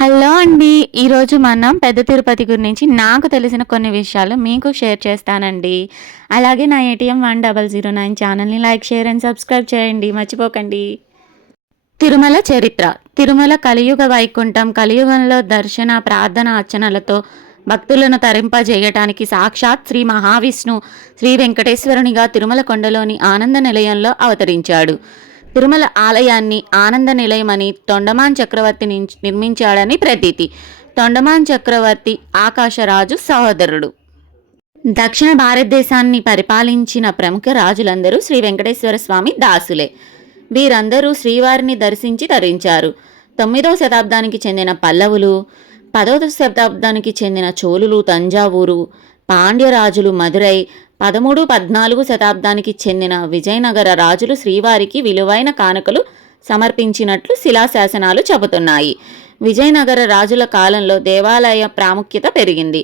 Hello అండి. ఈరోజు మనం పెద్ద తిరుపతి గురించి నాకు తెలిసిన కొన్ని విషయాలు మీకు షేర్ చేస్తానండి. అలాగే నా ఏటీఎం 1009 ఛానల్‌ని లైక్, షేర్ అండ్ సబ్స్క్రైబ్ చేయండి. మర్చిపోకండి. తిరుమల చరిత్ర. తిరుమల కలియుగ వైకుంఠం. కలియుగంలో దర్శన, ప్రార్థన, అర్చనలతో భక్తులను తరింపజేయటానికి సాక్షాత్ శ్రీ మహావిష్ణు శ్రీ వెంకటేశ్వరునిగా తిరుమల కొండలోని ఆనంద నిలయంలో అవతరించాడు. తిరుమల ఆలయాన్ని ఆనంద నిలయమని తొండమాన్ చక్రవర్తి నిర్మించాడని ప్రతీతి. తొండమాన్ చక్రవర్తి ఆకాశరాజు సహోదరుడు. దక్షిణ భారతదేశాన్ని పరిపాలించిన ప్రముఖ రాజులందరూ శ్రీ వెంకటేశ్వర స్వామి దాసులే. వీరందరూ శ్రీవారిని దర్శించి తరించారు. 9వ శతాబ్దానికి చెందిన పల్లవులు, 10వ శతాబ్దానికి చెందిన చోళులు తంజావూరు, పాండ్యరాజులు మదురై, 13, 14 శతాబ్దానికి చెందిన విజయనగర రాజులు శ్రీవారికి విలువైన కానుకలు సమర్పించినట్లు శిలాశాసనాలు చెబుతున్నాయి. విజయనగర రాజుల కాలంలో దేవాలయ ప్రాముఖ్యత పెరిగింది.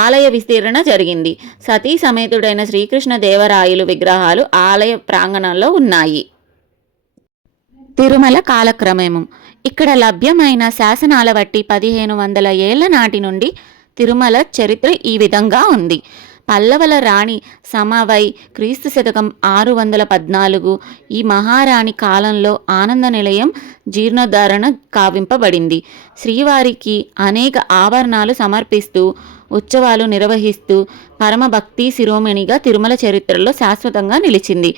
ఆలయ విస్తీరణ జరిగింది. సతీ సమేతుడైన శ్రీకృష్ణదేవరాయలు విగ్రహాలు ఆలయ ప్రాంగణంలో ఉన్నాయి. తిరుమల కాలక్రమేమం. ఇక్కడ లభ్యమైన శాసనాల బట్టి 1500 ఏళ్ల నాటి నుండి తిరుమల చరిత్ర ఈ విధంగా ఉంది. పల్లవుల రాణి సమవై క్రీస్తు శతకం 614 ఈ మహారాణి కాలంలో ఆనంద నిలయం జీర్ణోద్ధరణ కావింపబడింది. శ్రీవారికి అనేక ఆభరణాలు సమర్పిస్తూ ఉత్సవాలు నిర్వహిస్తూ పరమభక్తి శిరోమణిగా తిరుమల చరిత్రలో శాశ్వతంగా నిలిచింది.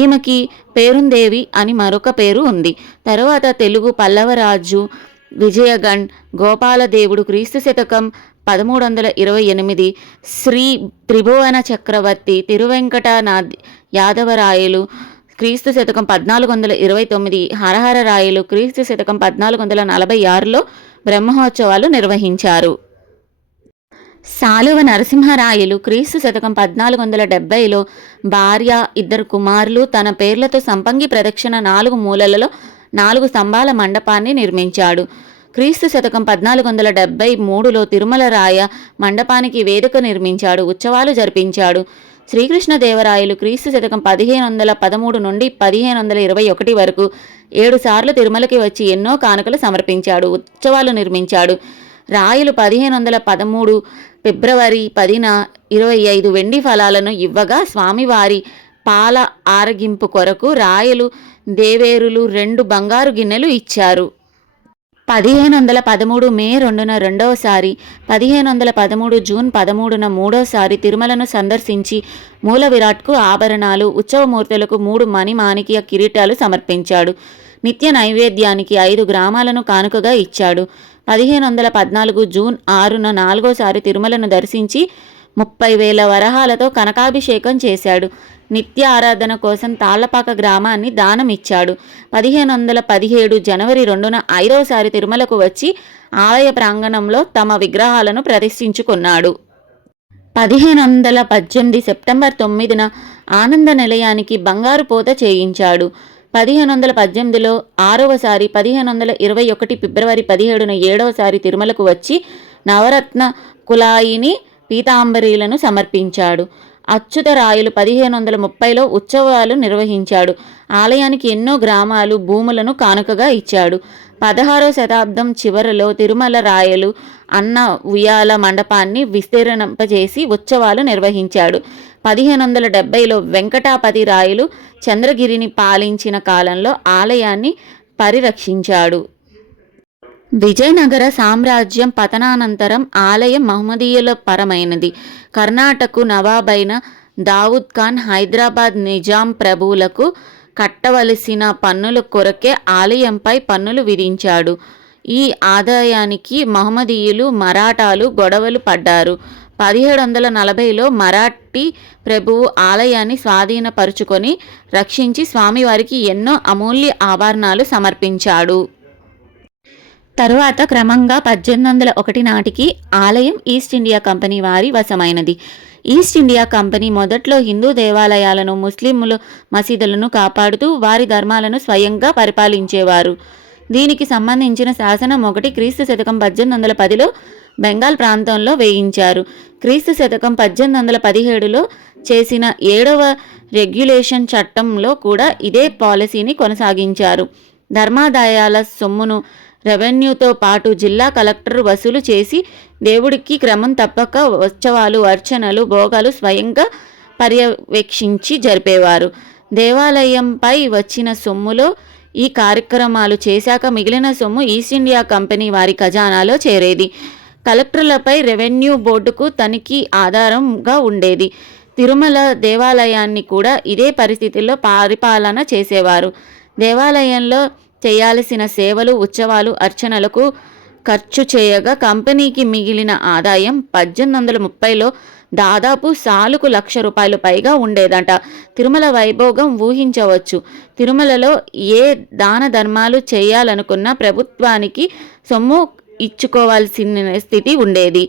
ఈమెకి పేరుందేవి అని మరొక పేరు ఉంది. తరువాత తెలుగు పల్లవరాజు విజయగణ్ గోపాలదేవుడు క్రీస్తు శతకం 1328 శ్రీ త్రిభువన చక్రవర్తి తిరువెంకటనాథ్ యాదవరాయలు క్రీస్తు శతకం 1429 హరహరరాయలు క్రీస్తు శతకం 1446లో బ్రహ్మోత్సవాలు నిర్వహించారు. సాలువ నరసింహరాయలు క్రీస్తు శతకం 1470లో భార్య, 2 కుమారులు తన పేర్లతో సంపంగి ప్రదక్షిణ 4 మూలలలో 4 స్తంభాల మండపాన్ని నిర్మించాడు. క్రీస్తు శతకం 1473లో తిరుమల రాయ మండపానికి వేదిక నిర్మించాడు. ఉత్సవాలు జరిపించాడు. శ్రీకృష్ణదేవరాయలు క్రీస్తు శతకం 1513 నుండి 1521 వరకు 7 సార్లు తిరుమలకి వచ్చి ఎన్నో కానుకలు సమర్పించాడు. ఉత్సవాలు నిర్మించాడు. రాయలు 1513 ఫిబ్రవరి 10న 25 వెండి ఫలాలను ఇవ్వగా స్వామివారి పాల ఆరగింపు కొరకు రాయలు దేవేరులు 2 బంగారు గిన్నెలు ఇచ్చారు. 1513 మే 2న రెండవసారి, 1513 జూన్ 13న మూడోసారి తిరుమలను సందర్శించి మూల విరాట్కు ఆభరణాలు, ఉత్సవమూర్తులకు 3 మణిమాణిక్య కిరీటాలు సమర్పించాడు. నిత్య నైవేద్యానికి 5 గ్రామాలను కానుకగా ఇచ్చాడు. 1514 జూన్ 6న 4వసారి తిరుమలను దర్శించి 30,000 వరహాలతో కనకాభిషేకం చేశాడు. నిత్య ఆరాధన కోసం తాళ్లపాక గ్రామాన్ని దానం ఇచ్చాడు. 1517 జనవరి 2న 5వసారి తిరుమలకు వచ్చి ఆలయ ప్రాంగణంలో తమ విగ్రహాలను ప్రతిష్ఠించుకున్నాడు. 1518 సెప్టెంబర్ 9న ఆనంద నిలయానికి బంగారు పోత చేయించాడు. 1518లో 6వసారి, 1521 ఫిబ్రవరి 17న 7వసారి తిరుమలకు వచ్చి నవరత్న కులాయిని పీతాంబరీలను సమర్పించాడు. అచ్యుతరాయలు 1530లో ఉత్సవాలు నిర్వహించాడు. ఆలయానికి ఎన్నో గ్రామాలు, భూములను కానుకగా ఇచ్చాడు. 16వ శతాబ్దం చివరలో తిరుమల రాయలు అన్న ఉయ్యాల మండపాన్ని విస్తీర్ణింపజేసి ఉత్సవాలు నిర్వహించాడు. 1570లో వెంకటాపతి రాయలు చంద్రగిరిని పాలించిన కాలంలో ఆలయాన్ని పరిరక్షించాడు. విజయనగర సామ్రాజ్యం పతనానంతరం ఆలయం మహమ్మదీయుల పరమైనది. కర్ణాటక నవాబైన దావుద్ ఖాన్ హైదరాబాద్ నిజాం ప్రభువులకు కట్టవలసిన పన్నుల కొరకే ఆలయంపై పన్నులు విధించాడు. ఈ ఆదాయానికి మహమ్మదీయులు, మరాఠాలు గొడవలు పడ్డారు. 1740లో మరాఠీ ప్రభువు ఆలయాన్ని స్వాధీనపరుచుకొని రక్షించి స్వామివారికి ఎన్నో అమూల్య ఆభరణాలు సమర్పించాడు. తరువాత క్రమంగా 1801 నాటికి ఆలయం ఈస్ట్ ఇండియా కంపెనీ వారి వశమైనది. ఈస్ట్ ఇండియా కంపెనీ మొదట్లో హిందూ దేవాలయాలను, ముస్లింలు మసీదులను కాపాడుతూ వారి ధర్మాలను స్వయంగా పరిపాలించేవారు. దీనికి సంబంధించిన శాసనం 1 క్రీస్తు శతకం 1810లో బెంగాల్ ప్రాంతంలో వేయించారు. క్రీస్తు శతకం 1817లో చేసిన 7వ రెగ్యులేషన్ చట్టంలో కూడా ఇదే పాలసీని కొనసాగించారు. ధర్మాదాయాల సొమ్మును రెవెన్యూతో పాటు జిల్లా కలెక్టర్ వసూలు చేసి దేవుడికి క్రమం తప్పక ఉత్సవాలు, అర్చనలు, భోగాలు స్వయంగా పర్యవేక్షించి జరిపేవారు. దేవాలయంపై వచ్చిన సొమ్ములో ఈ కార్యక్రమాలు చేశాక మిగిలిన సొమ్ము ఈస్ట్ ఇండియా కంపెనీ వారి ఖజానాలో చేరేది. కలెక్టర్లపై రెవెన్యూ బోర్డుకు తనిఖీ ఆధారంగా ఉండేది. తిరుమల దేవాలయాన్ని కూడా ఇదే పరిస్థితుల్లో పరిపాలన చేసేవారు. దేవాలయంలో చేయాల్సిన సేవలు, ఉత్సవాలు, అర్చనలకు ఖర్చు చేయగా కంపెనీకి మిగిలిన ఆదాయం 1830లో దాదాపు సాలుకు ₹1,00,000 పైగా ఉండేదట. తిరుమల వైభోగం ఊహించవచ్చు. తిరుమలలో ఏ దాన ధర్మాలు చేయాలనుకున్నా ప్రభుత్వానికి సొమ్ము ఇచ్చుకోవాల్సిన స్థితి ఉండేది.